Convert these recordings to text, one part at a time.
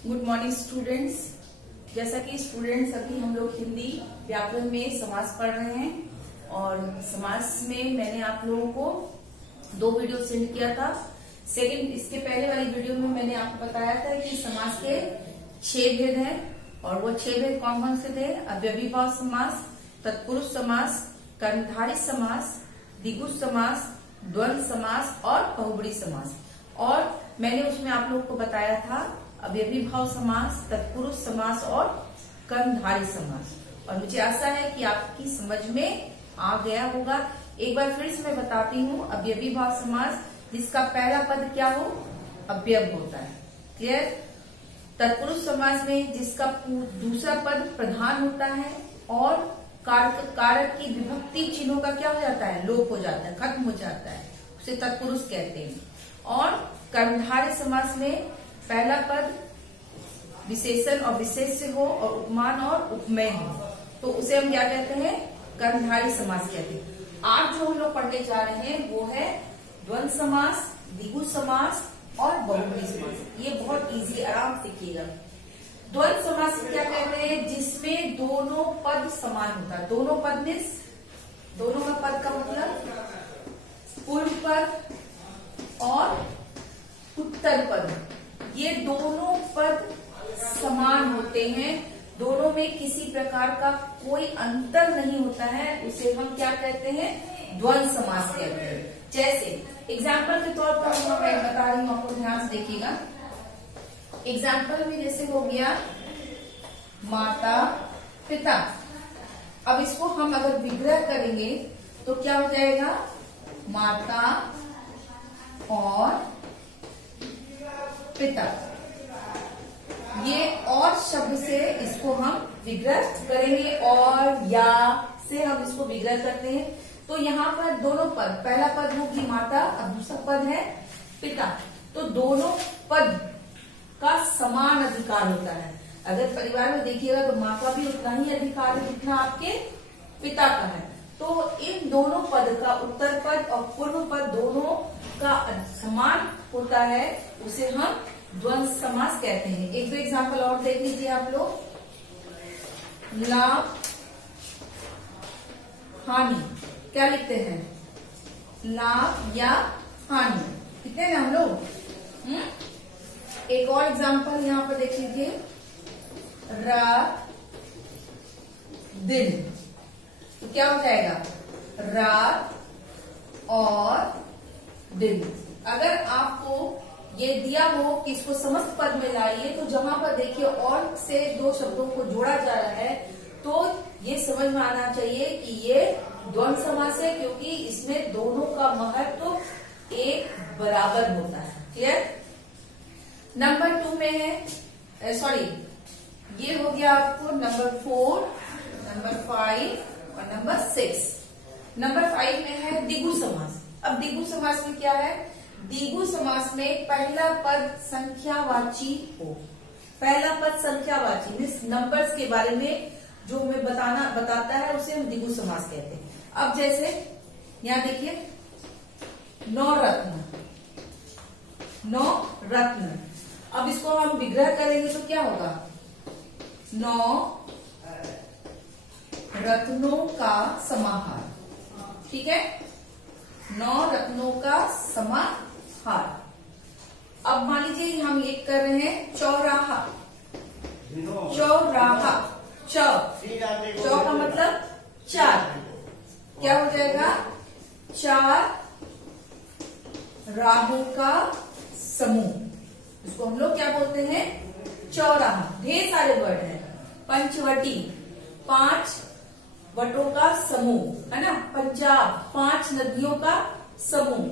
Good morning students. जैसा कि students अभी हम लोग हिंदी व्याकरण में समास पढ़ रहे हैं और समास में मैंने आप लोगों को 2 वीडियो सेंड किया था। सेकंड, इसके पहले वाली वीडियो में मैंने आपको बताया था कि समास के 6 भेद हैं और वो 6 भेद कौन कौन से थे? अव्ययीभाव समास, तत्पुरुष समास, कर्मधारय समास, द्विगु समास, द्वंद्व समास और बहुब्री समास। और मैंने उसमें आप लोगों को बताया था अव्ययीभाव समास, तत्पुरुष समास और कर्मधारय समास। और मुझे आशा है कि आपकी समझ में आ गया होगा। एक बार फिर से मैं बताती हूँ। अव्ययीभाव समास जिसका पहला पद क्या हो? अव्यय होता है। क्लियर? तत्पुरुष समास में जिसका दूसरा पद प्रधान होता है और कारक की विभक्ति चिन्हों का क्या हो जाता है? लोप हो जाता है, खत्म हो जाता है, उसे तत्पुरुष कहते हैं। और कर्मधारय समास में पहला पद विशेषण और विशेष्य हो और उपमान और उपमेय हो, तो उसे हम क्या कहते हैं? कर्मधारय समास कहते हैं। आज जो हम लोग पढ़ने जा रहे हैं वो है द्वंद्व समास, द्विगु समास और बहुब्री समास। ये बहुत इजी, आराम से कीजिएगा। द्वंद्व समास क्या कहते हैं? जिसमें दोनों पद समान होता है। दोनों पद मीन्स दोनों का पद का मतलब पूर्व पद और उत्तर पद, ये दोनों पद समान होते हैं। दोनों में किसी प्रकार का कोई अंतर नहीं होता है, उसे हम क्या कहते हैं? द्वंद्व समास कहते हैं। जैसे एग्जाम्पल के तौर पर मैं बता रही हूँ, आपको ध्यान से देखिएगा। एग्जाम्पल में जैसे हो गया माता पिता। अब इसको हम अगर विग्रह करेंगे तो क्या हो जाएगा? माता और पिता। ये और शब्द से इसको हम विग्रह करेंगे और या से हम इसको विग्रह करते हैं। तो यहाँ पर दोनों पद, पहला पद होगी माता और दूसरा पद है पिता, तो दोनों पद का समान अधिकार होता है। अगर परिवार में देखिएगा तो माँ का भी उतना ही अधिकार है जितना आपके पिता का है। तो इन दोनों पद का, उत्तर पद और पूर्व पद दोनों का समान होता है, उसे हम द्वंद्व समास कहते हैं। एक दो एग्जाम्पल और देख लीजिए आप लोग। लाभ हानि क्या लिखते हैं? लाभ या हानि लिखते हैं ना हम लोग। एक और एग्जाम्पल यहाँ पर देख लीजिए। रात दिन, तो क्या हो जाएगा? रात और दिन। अगर आपको ये दिया हो कि इसको समस्त पद में लाइए, तो जहां पर देखिए और से 2 शब्दों को जोड़ा जा रहा है तो ये समझ में आना चाहिए कि ये द्वंद्व समास है, क्योंकि इसमें दोनों का महत्व एक बराबर होता है। क्लियर? नंबर 2 में है, सॉरी ये हो गया आपको नंबर 4, नंबर 5 और नंबर 6। नंबर 5 में है द्विगु समास। अब द्विगु समास में क्या है? द्विगु समास में पहला पद संख्यावाची हो। पहला पद संख्यावाची मीन्स नंबर्स के बारे में जो हमें बताता है उसे हम द्विगु समास कहते हैं। अब जैसे यहाँ देखिए, 9 रत्न, 9 रत्न। अब इसको हम विग्रह करेंगे तो क्या होगा? 9 रत्नों का समाहार। ठीक है? 9 रत्नों का समाहार। अब मान लीजिए हम ये कर रहे हैं चौराहा। चौराहा, चौ का मतलब 4, क्या हो जाएगा? 4 राहों का समूह। इसको हम लोग क्या बोलते हैं? चौराहा। ढेर सारे वर्ड हैं। पंचवटी, 5 वटों का समूह, है ना? पंजाब, 5 नदियों का समूह,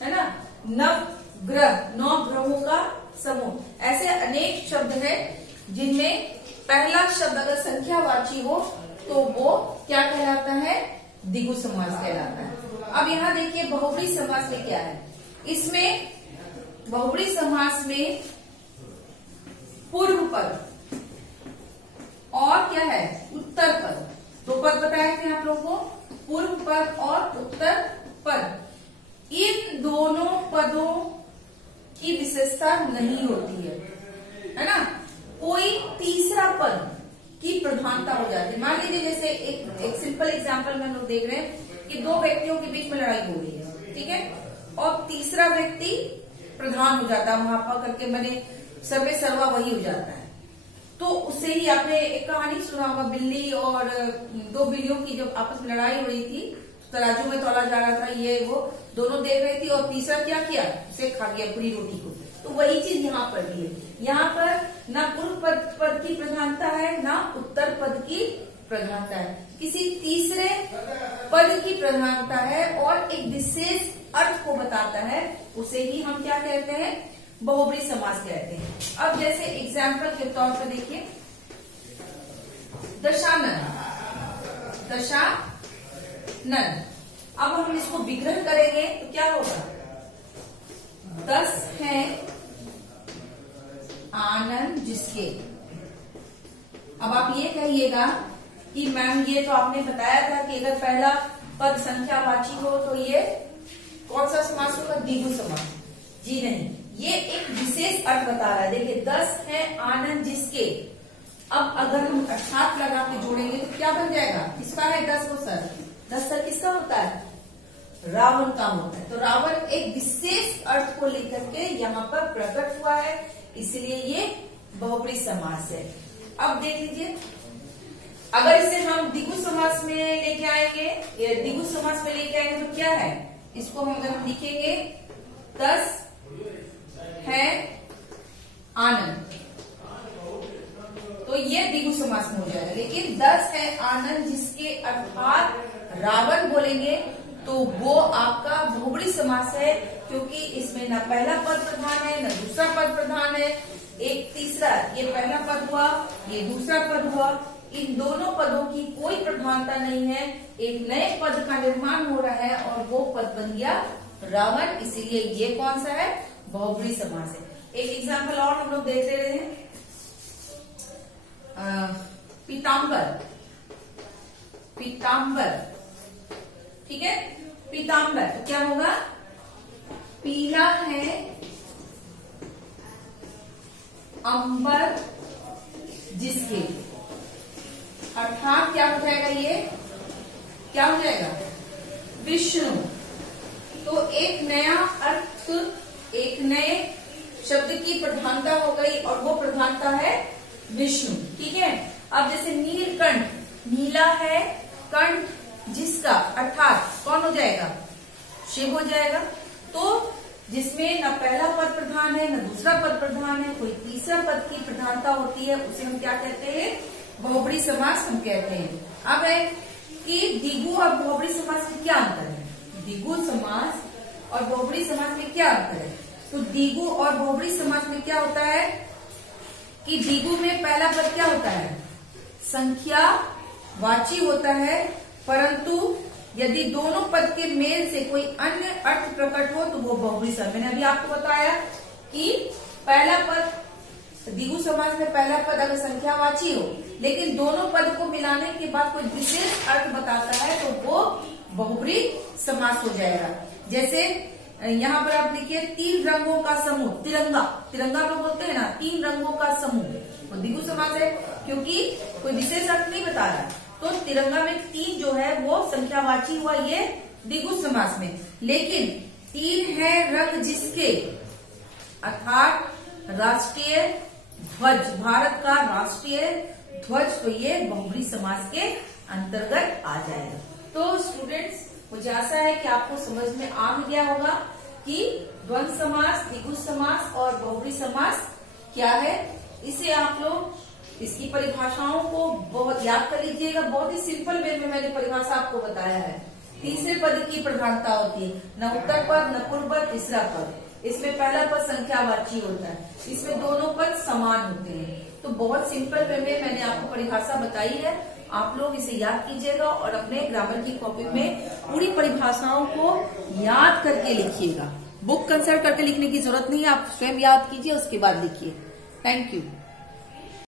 है ना? नवग्रह, 9 ग्रहों का समूह। ऐसे अनेक शब्द हैं जिनमें पहला शब्द अगर संख्यावाची हो तो वो क्या कहलाता है? द्विगु समास कहलाता है। अब यहाँ देखिए बहुब्री समास में क्या है? इसमें बहुब्री समास में पूर्व पद और क्या है? उत्तर पद। 2 पद बताए थे आप लोगों को, पूर्व पद और उत्तर पद। इन दोनों पदों की विशेषता नहीं होती है ना? कोई तीसरा पद की प्रधानता हो जाती है। मान लीजिए जैसे एक सिंपल एग्जांपल में हम लोग देख रहे हैं कि दो व्यक्तियों के बीच में लड़ाई हो रही है, ठीक है, और तीसरा व्यक्ति प्रधान हो जाता है, वहां पर करके मैंने सर्वे सर्वा वही हो जाता है। तो उससे ही आपने एक कहानी सुना होगा, बिल्ली और दो बिल्लियों की जब आपस में लड़ाई हो रही थी, तराजू में तोला जा रहा था, ये वो दोनों देख रही थी, और तीसरा क्या किया, उसे खा गया पूरी रोटी को। तो वही चीज यहाँ पर भी है। यहाँ पर ना पूर्व पद की प्रधानता है, ना उत्तर पद की प्रधानता है, किसी तीसरे पद की प्रधानता है और एक विशेष अर्थ को बताता है, उसे ही हम क्या कहते हैं, बहुब्री समास कहते हैं। अब जैसे एग्जाम्पल के तौर पर देखिए, दशानन, दशानन। अब हम इसको विग्रह करेंगे तो क्या होगा, 10 है आनंद जिसके। अब आप ये कहिएगा कि मैम ये तो आपने बताया था कि अगर पहला पद संख्यावाची हो तो ये कौन सा समास होगा, द्विगु समास। जी नहीं, ये एक विशेष अर्थ बता रहा है। देखिए 10 है आनंद जिसके, अब अगर हम अर्थात लगा के जोड़ेंगे तो क्या बन जाएगा, किसका है 10 को सर, 10 सर किसका होता है, रावण का होता है। तो रावण एक विशेष अर्थ को लेकर के यहाँ पर प्रकट हुआ है, इसलिए ये बहुब्री समास है। अब देख लीजिए, अगर इसे हम द्विगु समास में लेके आएंगे, या द्विगु समास में लेके आएंगे तो क्या है, इसको हम अगर लिखेंगे 10 है आनंद, तो ये द्विगु समास में हो जाएगा। लेकिन 10 है आनंद जिसके अर्थात रावण बोलेंगे तो वो आपका बहुब्री समास है, क्योंकि इसमें ना पहला पद प्रधान है, ना दूसरा पद प्रधान है, एक तीसरा, ये पहला पद हुआ, ये दूसरा पद हुआ, इन दोनों पदों की कोई प्रधानता नहीं है, एक नए पद का निर्माण हो रहा है और वो पद बन गया रावण, इसीलिए ये कौन सा है, बहुब्री समास है। एक एग्जाम्पल और हम लोग देख रहे हैं, पीताम्बर, पीताम्बर, ठीक है, पीताम्बर तो क्या होगा, पीला है अंबर जिसके, अर्थात क्या हो जाएगा, ये क्या हो जाएगा, विष्णु। तो एक नया अर्थ, एक नए शब्द की प्रधानता हो गई और वो प्रधानता है विष्णु, ठीक है। अब जैसे नीलकंठ, नीला है कंठ जिसका, अर्थात कौन हो जाएगा, शिव हो जाएगा। तो जिसमें न पहला पद प्रधान है, न दूसरा पद प्रधान है, कोई तीसरा पद की प्रधानता होती है, उसे हम क्या कहते हैं, बहुब्री समास हम कहते हैं। अब है कि द्विगु और बहुब्री समास में क्या अंतर है, द्विगु समास और बहुब्री समास में क्या अंतर है। तो द्विगु और बहुब्री समास में क्या होता है कि द्विगु में पहला पद क्या होता है, संख्यावाची होता है, परंतु यदि दोनों पद के मेल से कोई अन्य अर्थ प्रकट हो तो वो बहुब्री समास। मैंने अभी आपको बताया कि पहला पद, द्विगु समास में पहला पद अगर संख्यावाची हो लेकिन दोनों पद को मिलाने के बाद कोई विशेष अर्थ बताता है तो वो बहुब्री समास हो जाएगा। जैसे यहाँ पर आप देखिए, 3 रंगों का समूह, तिरंगा, तिरंगा में बोलते हैं ना, 3 रंगों का समूह, वो द्विगु समास है क्योंकि कोई विशेष अर्थ नहीं बता रहा। तो तिरंगा में 3 जो है वो संख्यावाची हुआ, ये द्विगु समास में। लेकिन 3 है रंग जिसके, अर्थात राष्ट्रीय ध्वज, भारत का राष्ट्रीय ध्वज, तो ये बहुब्री समास के अंतर्गत आ जाएगा। तो स्टूडेंट्स, मुझे आशा है कि आपको समझ में आ गया होगा कि द्वंद्व समास, द्विगु समास और बहुब्री समास क्या है। इसे आप लोग इसकी परिभाषाओं को बहुत याद कर लीजिएगा। बहुत ही सिंपल वे में मैंने परिभाषा आपको बताया है। तीसरे पद की प्रधानता होती है, न उत्तर पद, न पूर्व पद, तीसरा पद। इसमें पहला पद संख्यावाची होता है, इसमें दोनों पद समान होते हैं। तो बहुत सिंपल वे में मैंने आपको परिभाषा बताई है। आप लोग इसे याद कीजिएगा और अपने ग्रामर की कॉपी में पूरी परिभाषाओं को याद करके लिखिएगा। बुक कंसल्ट करके लिखने की जरूरत नहीं है, आप स्वयं याद कीजिए, उसके बाद लिखिए। Thank you.